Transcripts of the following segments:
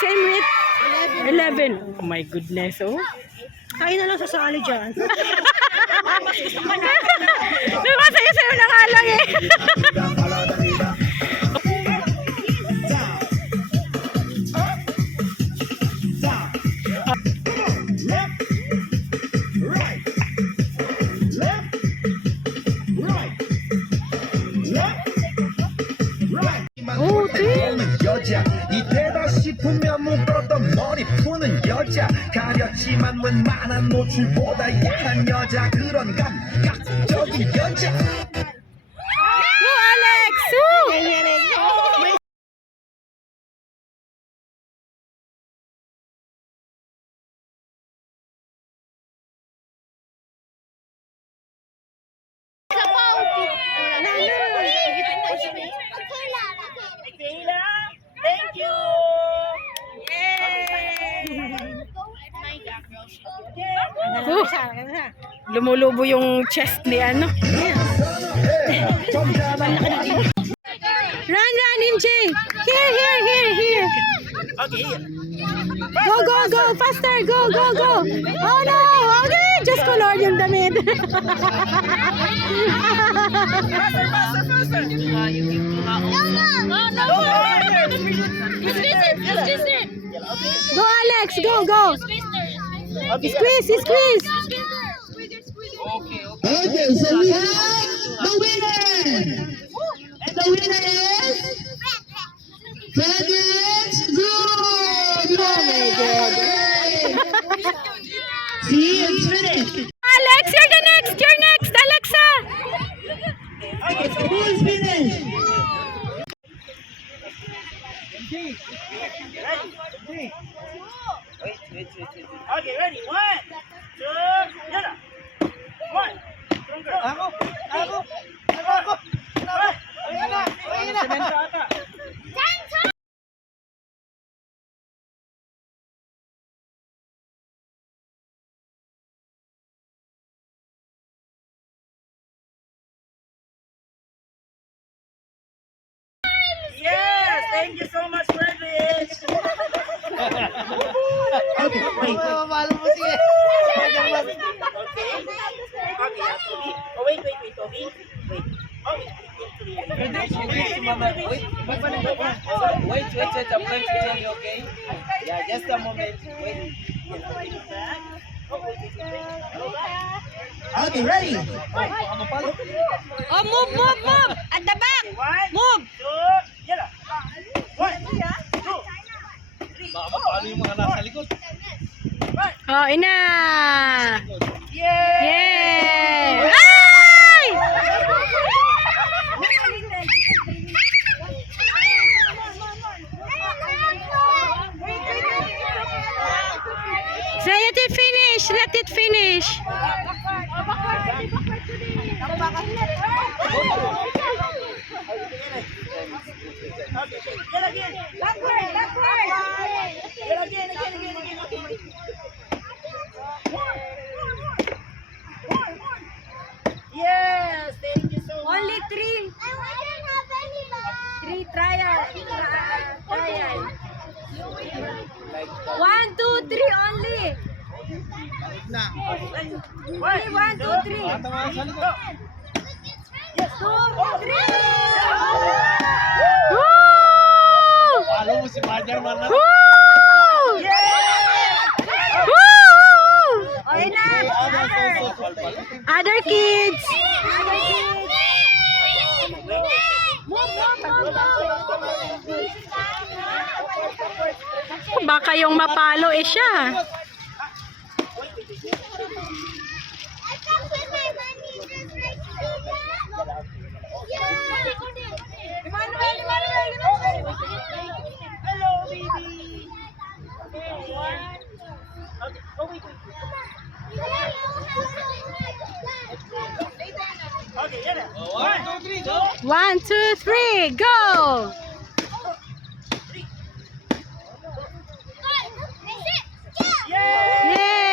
Same rate? 11. Oh my goodness, oh. Kain na lang sa sali dyan. Masaya sa'yo na nga lang eh. 여자 이때다 싶으면 묶었던 머리 푸는 여자 가렸지만 웬만한 노출보다 야한 여자 그런 감각적인 여자 Go Alex! Woo! Thank you. Oh, lumulubo yung chest ni ano. Run, NJ! Here! Okay. Go! Faster! Go! Oh no! Okay! Diyos ko Lord, yung damit. Faster. No. Go Alex! Go! Squeeze! Okay, so we have the winner! And the winner is Felix Good! Oh my God. See, it's finished! Alex, you're next, Alexa! Who is finished? Wait. Okay, ready? 1, 2, yalla. 1. Ako. Ayun na. Yes, thank you so much, Frederick. Okay, wait. Okay, Toby. Oh, wait, Toby. Wait. Oh, Wait, I'm going to tell you, okay? Yeah, just a moment. Wait. Okay, ready? Oh, move! At the back! 1, Move! 2, yalla. 1, 2, 3. Baka mapalo yung mga nasa likod. Oh, ina! Yay! Yay! Ay! Say it finish! Let it finish! Yes, thank you so much. Only 3. 3 trial. Trial. 1, 2, 3 only. Only 1, 2, 3. 2, 3. Follow mo si Spider-Man na. Okay na. Other kids. Baka yung mapalo eh siya. Hello, baby. Okay. Oh, wait. Okay, yan na. 1, 2, 3, go! Yay! Yay!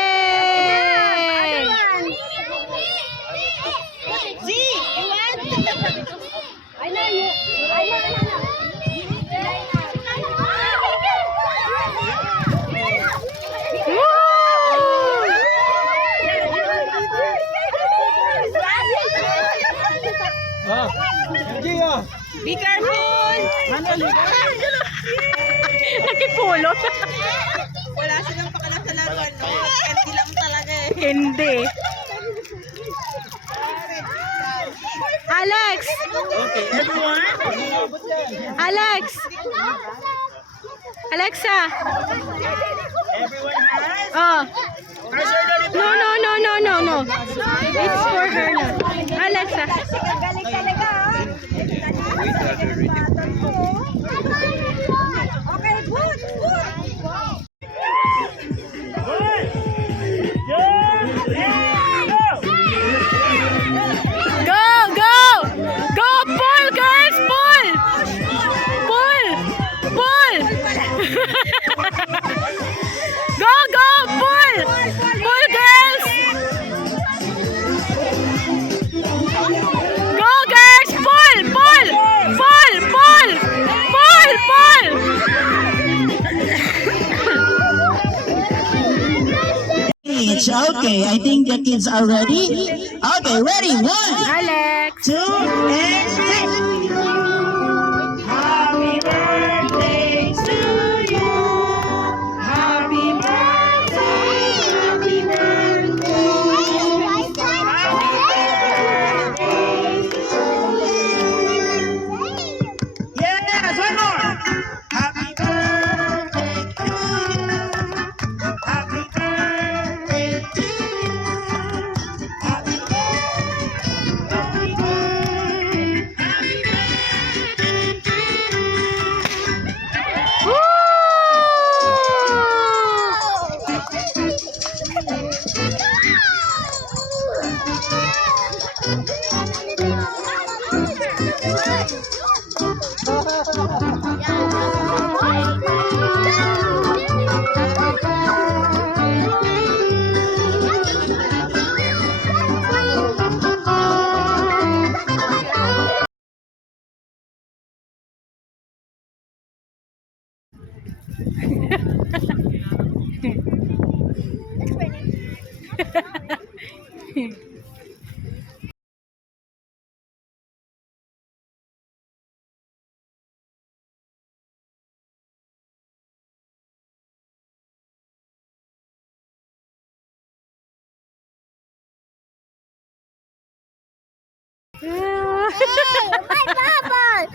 Be careful! Nakipulot. Wala silang pakalam sa laruan, no? Empty lang talaga eh. Hindi. Alex! Okay, everyone. Alex! Alexa! Everyone has. Oh. Has your lollipop? No, no, no, no, no, no. It's for her na. Alexa. Galing talaga, ha? Okay, good, good. Good. Good. And go. Go, go! Go, pull, girls, pull! Pull! Pull! Go, go, pull! Pull, girls! Go, girls, pull, pull! Pull, pull! Pull, pull! It's okay. I think the kids are ready. Okay, ready. 1, Alex! 2, and 3. Happy birthday to you. Happy birthday. Happy Yes, one more. Happy birthday to you. Happy birthday to you. Happy birthday. Happy birthday. Happy birthday to you. Woo! Hey, my bubble!